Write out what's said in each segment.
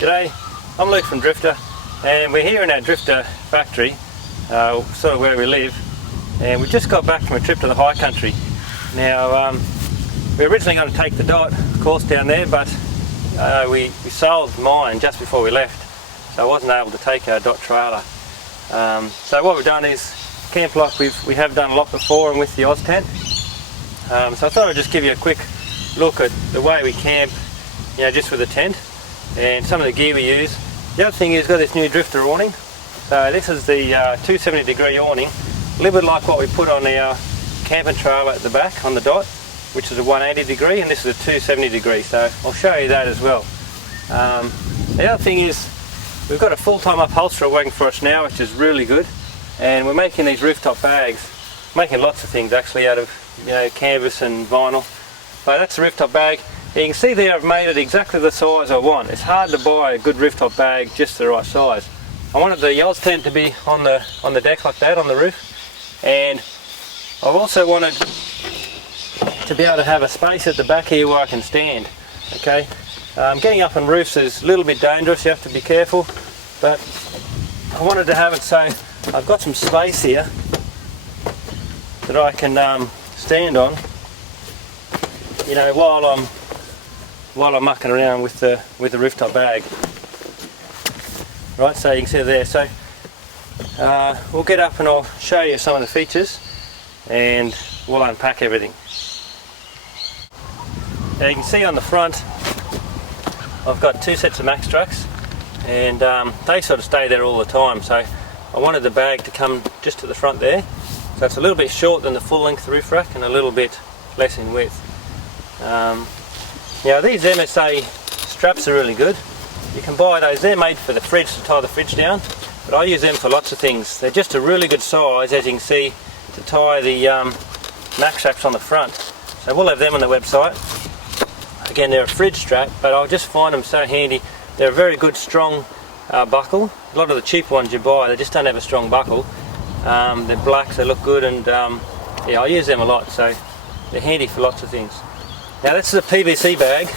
G'day, I'm Luke from Drifta, and we're here in our Drifta factory, sort of where we live, and we just got back from a trip to the high country. Now, we were originally going to take the Dot course down there, but we sold mine just before we left, so I wasn't able to take our Dot trailer. So what we've done is camp like we have done a lot before, and with the Oz tent. So I thought I'd just give you a quick look at the way we camp, just with a tent, and some of the gear we use. The other thing is, we've got this new Drifta awning. So this is the 270 degree awning, a little bit like what we put on our camping trailer at the back on the Dot, which is a 180 degree, and this is a 270 degree. So I'll show you that as well. The other thing is, we've got a full-time upholsterer working for us now, which is really good, and we're making these rooftop bags, making lots of things actually out of canvas and vinyl. But that's a rooftop bag. You can see there I've made it exactly the size I want. It's hard to buy a good rooftop bag just the right size. I wanted the Oz tent to be on the deck like that, on the roof, and I've also wanted to be able to have a space at the back here where I can stand. Okay, getting up on roofs is a little bit dangerous, you have to be careful, but I wanted to have it so I've got some space here that I can stand on, while I'm mucking around with the rooftop bag. Right, so you can see it there. So we'll get up and I'll show you some of the features, and we'll unpack everything. Now you can see on the front I've got two sets of max trucks, and they sort of stay there all the time, so I wanted the bag to come just to the front there, so it's a little bit short than the full length roof rack and a little bit less in width. Now these MSA straps are really good. You can buy those, they're made for the fridge, to tie the fridge down, but I use them for lots of things. They're just a really good size, as you can see, to tie the max straps on the front. So we'll have them on the website. Again, they're a fridge strap, but I just find them so handy. They're a very good strong buckle. A lot of the cheaper ones you buy, they just don't have a strong buckle. They're black, they look good, and I use them a lot, so they're handy for lots of things. Now this is a PVC bag.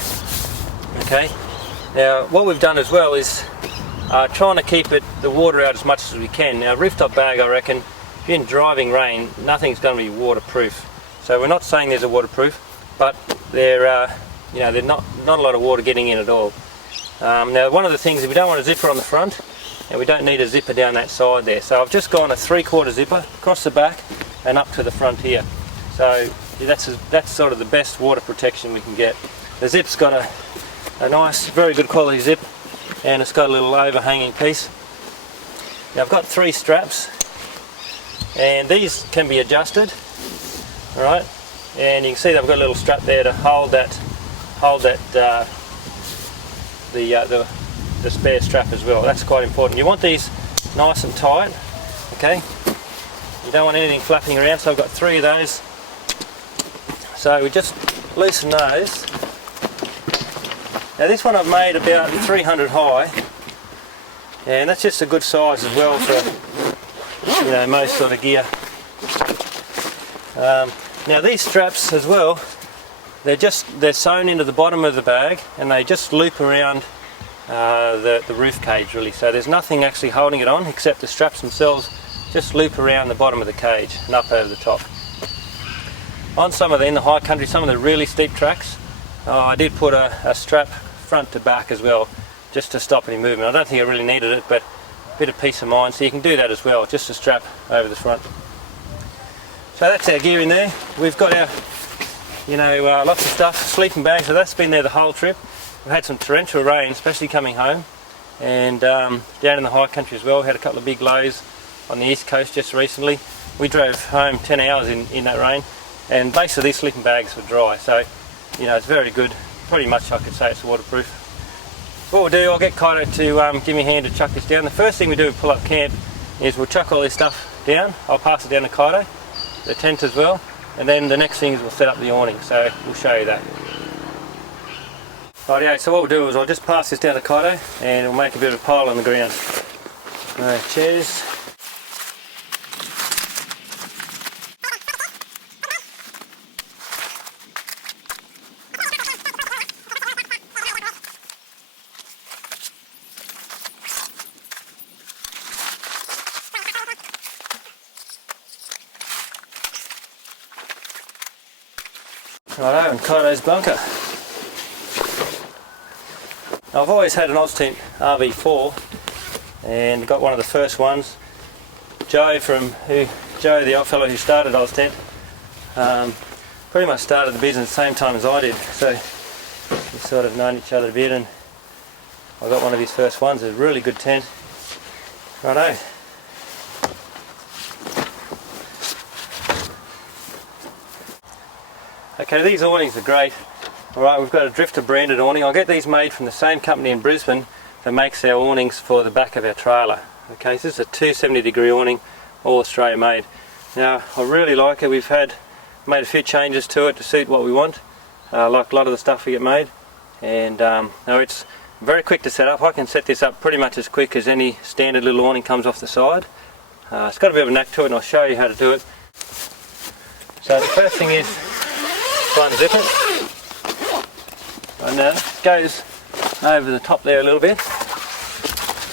Okay. Now what we've done as well is trying to keep the water out as much as we can. Now rooftop bag, I reckon, if you're in driving rain, nothing's going to be waterproof. So we're not saying there's a waterproof, but they're not a lot of water getting in at all. Now one of the things is we don't want a zipper on the front, and we don't need a zipper down that side there. So I've just gone a 3/4 zipper across the back and up to the front here. So that's sort of the best water protection we can get. The zip's got a nice, very good quality zip, and it's got a little overhanging piece. Now I've got 3 straps, and these can be adjusted. All right, and you can see they've got a little strap there to hold the spare strap as well. That's quite important. You want these nice and tight. Okay, you don't want anything flapping around. So I've got 3 of those. So we just loosen those. Now this one I've made about 300 high, and that's just a good size as well for most sort of gear. Now these straps as well, they're sewn into the bottom of the bag, and they just loop around the roof cage really. So there's nothing actually holding it on except the straps themselves just loop around the bottom of the cage and up over the top. On some of in the high country, some of the really steep tracks, I did put a strap front to back as well, just to stop any movement. I don't think I really needed it, but a bit of peace of mind, so you can do that as well, just a strap over the front. So that's our gear in there. We've got our lots of stuff, sleeping bags, so that's been there the whole trip. We've had some torrential rain, especially coming home, and down in the high country as well. We had a couple of big lows on the east coast just recently. We drove home 10 hours in that rain, and basically these sleeping bags were dry, so it's very good. Pretty much I could say it's waterproof. What we'll do, I'll get Kaito to give me a hand to chuck this down. The first thing we do when we pull up camp is we'll chuck all this stuff down. I'll pass it down to Kaito, the tent as well, and then the next thing is we'll set up the awning, so we'll show you that. Rightio, so what we'll do is I'll just pass this down to Kaito, and we'll make a bit of a pile on the ground. Alright, cheers. Righto, and Kaido's bunker. Now, I've always had an Oztent RV4 and got one of the first ones. Joe, the old fellow who started Oztent, pretty much started the business at the same time as I did, so we've sort of known each other a bit, and I got one of his first ones. It's a really good tent. Righto. Okay, these awnings are great. Alright, we've got a Drifta branded awning. I'll get these made from the same company in Brisbane that makes our awnings for the back of our trailer. Okay, so this is a 270 degree awning, all Australia made. Now, I really like it. We've made a few changes to it to suit what we want, like a lot of the stuff we get made. And now it's very quick to set up. I can set this up pretty much as quick as any standard little awning comes off the side. It's got a bit of a knack to it, and I'll show you how to do it. So the first thing is try and zip it. And now it goes over the top there a little bit.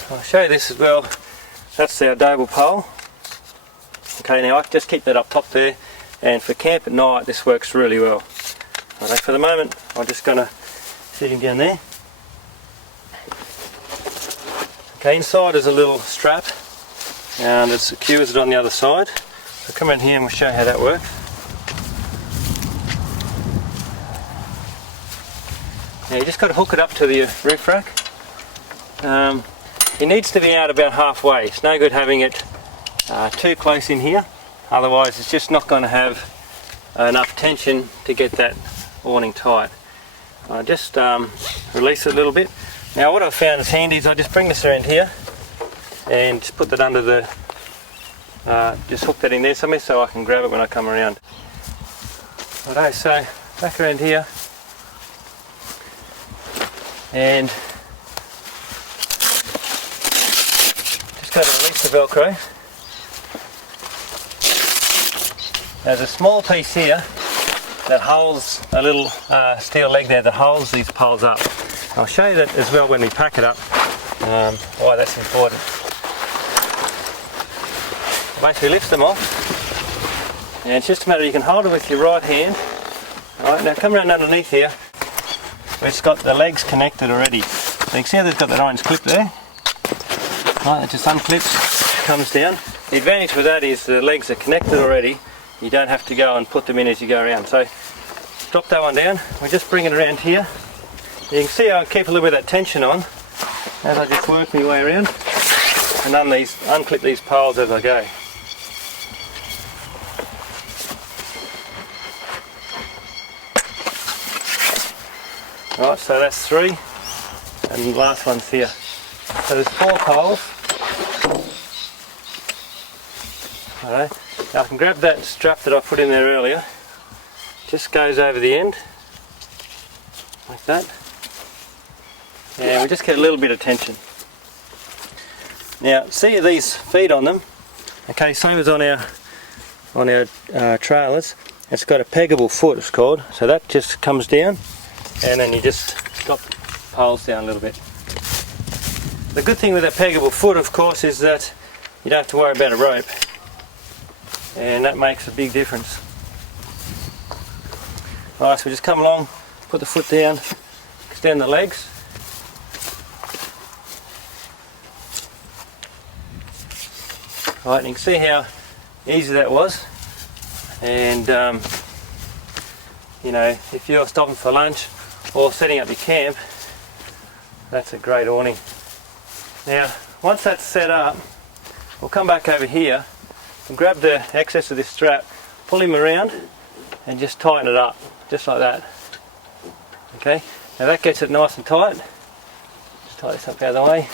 I'll show you this as well. That's our double pole. Okay, now I can just keep that up top there, and for camp at night this works really well. Right, for the moment I'm just going to sit him down there. Okay, inside is a little strap and it secures it on the other side. So come in here and we'll show you how that works. Now you just got to hook it up to the roof rack. It needs to be out about halfway. It's no good having it too close in here, otherwise it's just not going to have enough tension to get that awning tight. Just release it a little bit. Now what I've found is handy is I just bring this around here and just put that under the, just hook that in there somewhere so I can grab it when I come around. Righto, so back around here, and just go to release the Velcro. There's a small piece here that holds a little steel leg there that holds these poles up. I'll show you that as well when we pack it up, why that's important. Basically lifts them off, and it's just a matter, you can hold it with your right hand. Alright, now come around underneath here. It's got the legs connected already. So you can see how they've got that orange clip there. Right, it just unclips, comes down. The advantage with that is the legs are connected already. You don't have to go and put them in as you go around. So drop that one down. We just bring it around here. You can see how I keep a little bit of that tension on as I just work my way around and unclip these poles as I go. Right, so that's 3, and the last one's here. So there's 4 poles. Alright, now I can grab that strap that I put in there earlier. Just goes over the end, like that. And we just get a little bit of tension. Now, see these feet on them? Okay, same as on our trailers. It's got a peggable foot, it's called. So that just comes down, and then you just drop the poles down a little bit. The good thing with that peggable foot, of course, is that you don't have to worry about a rope, and that makes a big difference. Alright, so we just come along, put the foot down, extend the legs. Alright, and you can see how easy that was, and you know, if you're stopping for lunch or setting up your camp, that's a great awning. Now, once that's set up, we'll come back over here and grab the excess of this strap, pull him around and just tighten it up, just like that. Okay, now that gets it nice and tight. Just tie this up out of the way.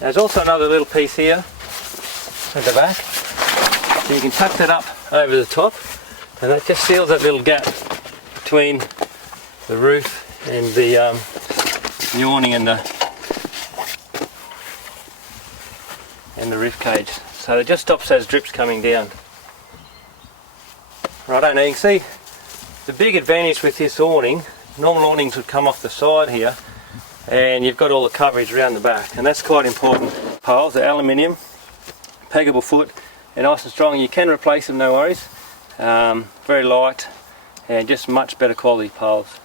There's also another little piece here at the back, so you can tuck that up over the top, and that just seals that little gap between the roof and the awning and the roof cage. So it just stops those drips coming down. Right, now you can see the big advantage with this awning. Normal awnings would come off the side here, and you've got all the coverage around the back, and that's quite important. Poles are aluminium, peggable foot, They're nice and strong. You can replace them, no worries. Very light and just much better quality poles.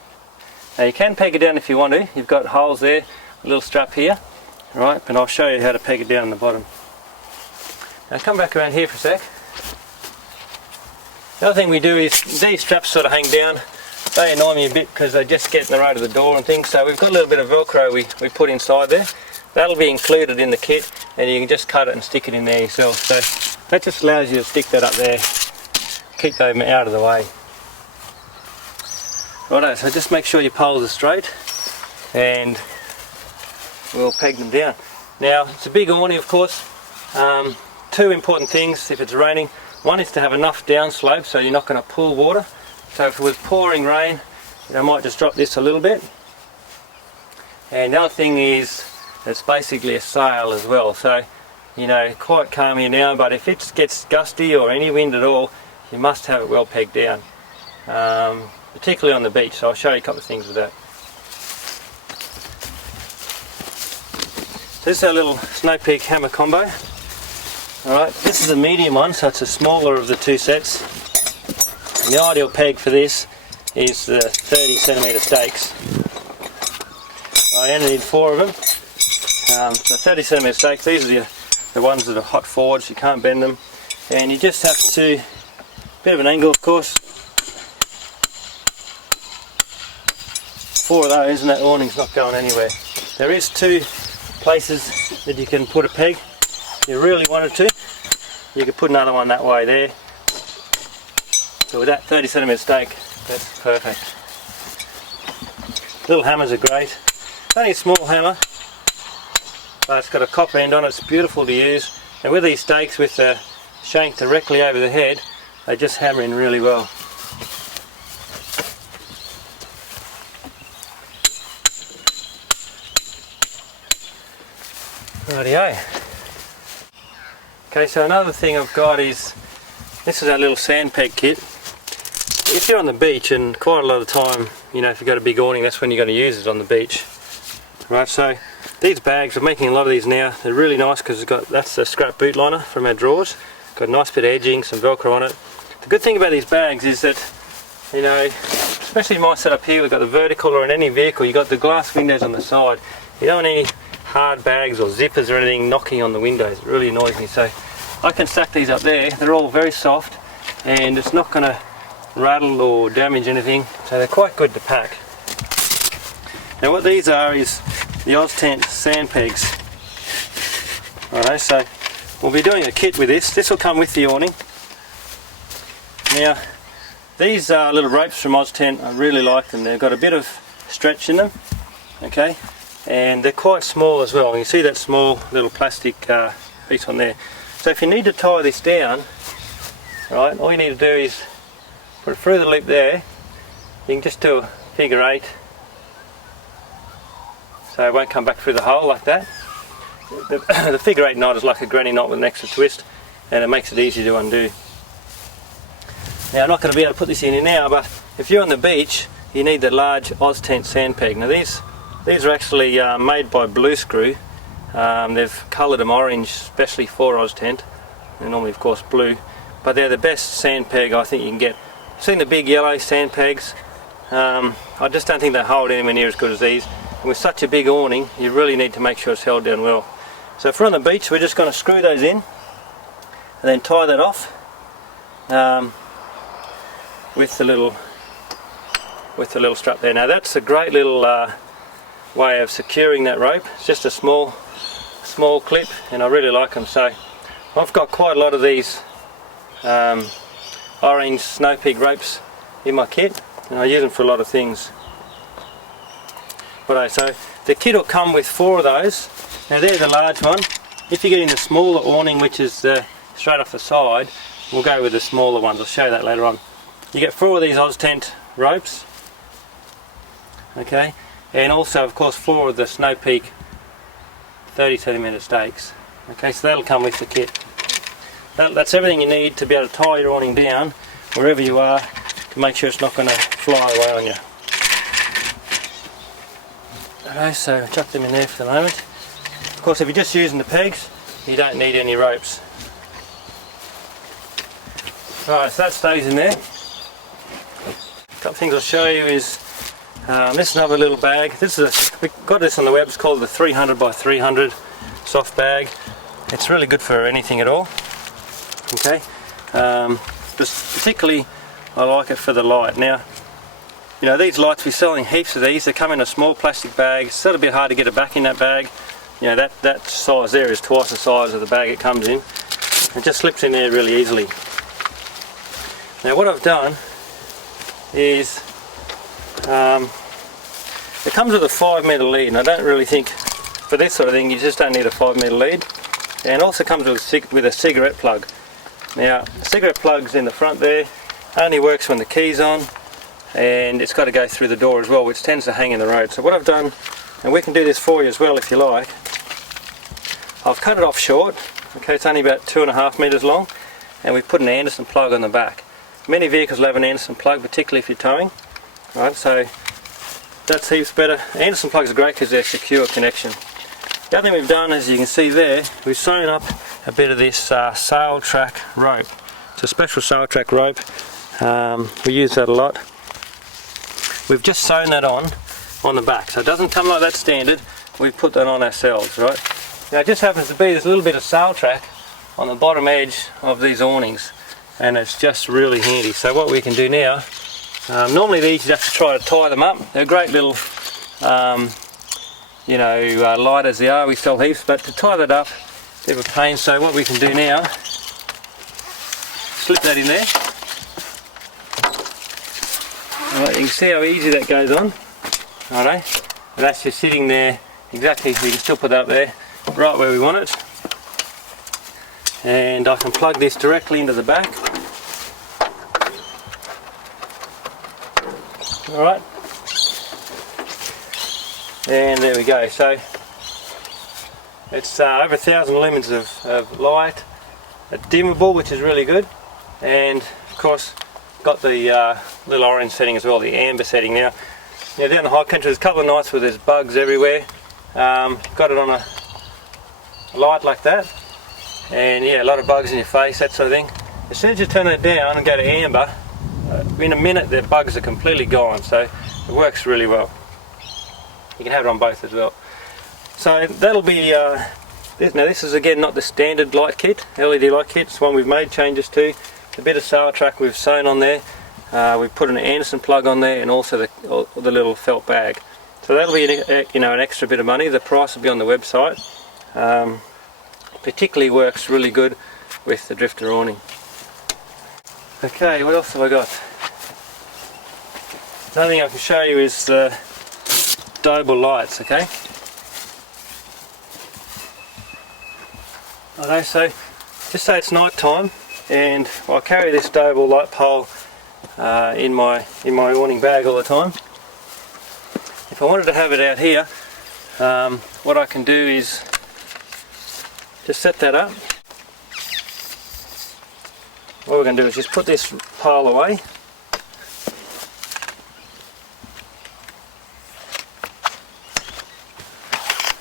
Now you can peg it down if you want to. You've got holes there, a little strap here, right? And I'll show you how to peg it down on the bottom. Now come back around here for a sec. The other thing we do is these straps sort of hang down. They annoy me a bit because they just get in the road of the door and things. So we've got a little bit of Velcro we put inside there. That'll be included in the kit, and you can just cut it and stick it in there yourself. So that just allows you to stick that up there, keep them out of the way. Righto, so just make sure your poles are straight and we'll peg them down. Now it's a big awning, of course. Two important things if it's raining. One is to have enough downslope so you're not going to pool water. So if it was pouring rain, I might just drop this a little bit. And the other thing is it's basically a sail as well. So, you know, quite calm here now, but if it gets gusty or any wind at all, you must have it well pegged down. Particularly on the beach, so I'll show you a couple of things with that. So this is our little Snow Peak hammer combo. Alright, this is a medium one, so it's a smaller of the two sets. And the ideal peg for this is the 30cm stakes. I only need 4 of them. So 30cm stakes, these are the ones that are hot forged, you can't bend them. And you just have to, bit of an angle of course. 4 of those and that awning's not going anywhere. There is 2 places that you can put a peg. If you really wanted to, you could put another one that way there. So with that 30cm stake, that's perfect. Little hammers are great. It's only a small hammer, but it's got a copper end on it. It's beautiful to use. And with these stakes with the shank directly over the head, they just hammer in really well. Rightio. Okay, so another thing I've got is, this is our little Sandpit Kit. If you're on the beach, and quite a lot of the time, you know, if you've got a big awning, that's when you're going to use it on the beach. Right, so these bags, we're making a lot of these now. They're really nice because that's a scrap boot liner from our drawers. Got a nice bit of edging, some Velcro on it. The good thing about these bags is that, you know, especially in my setup here, we've got the vertical, or in any vehicle, you've got the glass windows on the side. You don't want any hard bags or zippers or anything knocking on the windows. It really annoys me. So I can stack these up there. They're all very soft and it's not going to rattle or damage anything, so they're quite good to pack. Now what these are is the Oztent sand pegs. Alright, so we'll be doing a kit with this. This will come with the awning. Now these are little ropes from Oztent. I really like them. They've got a bit of stretch in them. Okay, and they're quite small as well. You see that small little plastic piece on there. So if you need to tie this down, right, all you need to do is put it through the loop there. You can just do a figure 8, so it won't come back through the hole like that. The figure 8 knot is like a granny knot with an extra twist, and it makes it easy to undo. Now I'm not going to be able to put this in here now, but if you're on the beach, you need the large Oztent sand peg. Now these are actually made by Blue Screw. They've coloured them orange especially for Oztent. They're normally of course blue, but they're the best sand peg I think you can get. I've seen the big yellow sand pegs. I just don't think they hold anywhere near as good as these. And with such a big awning, you really need to make sure it's held down well. So if we're on the beach, we're just going to screw those in and then tie that off with the little strap there. Now that's a great little way of securing that rope. It's just a small clip, and I really like them. So I've got quite a lot of these orange Snow Peak ropes in my kit, and I use them for a lot of things. Right, so the kit will come with 4 of those. Now they're the large one. If you're getting the smaller awning, which is straight off the side, we'll go with the smaller ones. I'll show you that later on. You get 4 of these Oztent ropes, okay, and also of course 4 of the Snow Peak 30cm stakes. Okay, so that'll come with the kit. That's everything you need to be able to tie your awning down wherever you are, to make sure it's not going to fly away on you. Okay, so chuck them in there for the moment. Of course, if you're just using the pegs, you don't need any ropes. Right, so that stays in there. A couple of things I'll show you is this is another little bag. We got this on the web. It's called the 300 by 300 soft bag. It's really good for anything at all. Okay, particularly I like it for the light. Now, you know, these lights, we're selling heaps of these. They come in a small plastic bag. It's still a bit hard to get it back in that bag. You know, that size there is twice the size of the bag it comes in. It just slips in there really easily. Now what I've done is it comes with a 5 metre lead, and I don't really think for this sort of thing you just don't need a 5 metre lead. And also comes with a cigarette plug. Now, cigarette plug's in the front there, only works when the key's on, and it's got to go through the door as well, which tends to hang in the road. So what I've done, and we can do this for you as well if you like, I've cut it off short. Okay, it's only about 2.5 metres long, and we've put an Anderson plug on the back. Many vehicles will have an Anderson plug, particularly if you're towing. Right, so that's heaps better. Anderson plugs are great because they're a secure connection. The other thing we've done, as you can see there, we've sewn up a bit of this sail track rope. It's a special sail track rope. We use that a lot. We've just sewn that on the back, so it doesn't come like that standard. We've put that on ourselves, right? Now it just happens to be there's a little bit of sail track on the bottom edge of these awnings, and it's just really handy. So what we can do now, normally these you'd have to try to tie them up. They're great little you know, light as they are, we sell heaps, but to tie that up, it's a bit of a pain. So what we can do now, slip that in there. Alright, you can see how easy that goes on. Alright, and that's just sitting there exactly, so you can still put that up there, right where we want it. And I can plug this directly into the back. Alright. And there we go. So it's over 1,000 lumens of light, dimmable, which is really good, and of course got the little orange setting as well, the amber setting. Now down the high country there's a couple of nights where there's bugs everywhere. Got it on a light like that, and yeah, a lot of bugs in your face, that sort of thing. As soon as you turn it down and go to amber, in a minute the bugs are completely gone, so it works really well. You can have it on both as well. So that'll be, now this is again not the standard light kit, LED light kit, it's one we've made changes to. A bit of sail track we've sewn on there, we've put an Anderson plug on there, and also the little felt bag. So that'll be an extra bit of money. The price will be on the website. Particularly works really good with the Drifta awning. Okay, what else have I got? Another thing I can show you is the Doble lights, okay? Alright, so just say it's night time, and I carry this Doble light pole in my awning bag all the time. If I wanted to have it out here, what I can do is just set that up. What we're going to do is just put this pole away.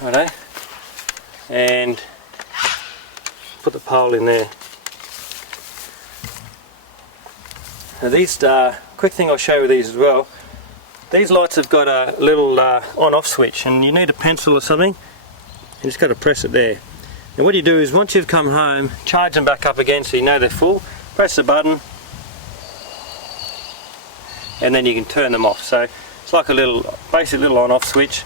Righto, and put the pole in there. Now these, quick thing I'll show you these as well. These lights have got a little on-off switch, and you need a pencil or something. You just got to press it there. And what you do is once you've come home, charge them back up again so you know they're full. Press the button, and then you can turn them off. So it's like a little, basic little on-off switch.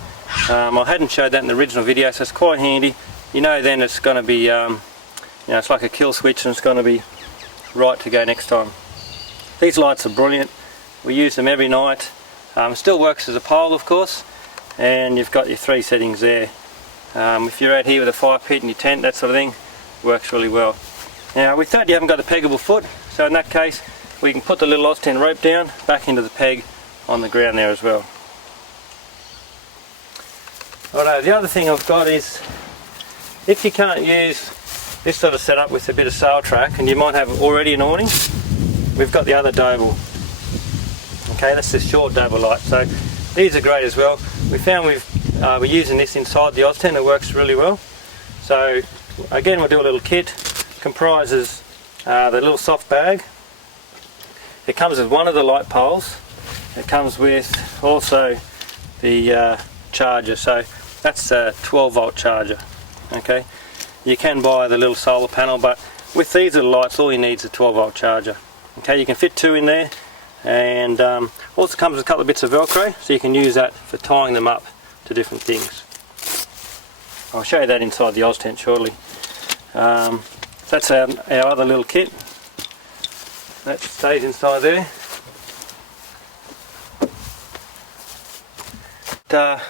I hadn't showed that in the original video, so it's quite handy. You know then it's going to be, it's like a kill switch, and it's going to be right to go next time. These lights are brilliant. We use them every night. Still works as a pole, of course, and you've got your 3 settings there. If you're out here with a fire pit and your tent, that sort of thing, works really well. Now with that you haven't got the peggable foot, so in that case we can put the little Oz10 rope down back into the peg on the ground there as well. Alright, the other thing I've got is, if you can't use this sort of setup with a bit of sail track, and you might have already an awning, we've got the other Doble. Okay, that's the short Doble light, so these are great as well. We found we're using this inside the Oz10, it works really well. So again, we'll do a little kit. Comprises the little soft bag, it comes with one of the light poles. It comes with also the charger, so that's a 12 volt charger. Okay, you can buy the little solar panel, but with these little lights all you need is a 12 volt charger. Okay, you can fit two in there, and also comes with a couple of bits of Velcro, so you can use that for tying them up to different things. I'll show you that inside the Oz tent shortly. That's our other little kit. That stays inside there.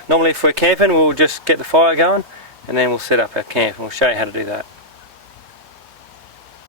Normally if we're camping we'll just get the fire going and then we'll set up our camp and we'll show you how to do that.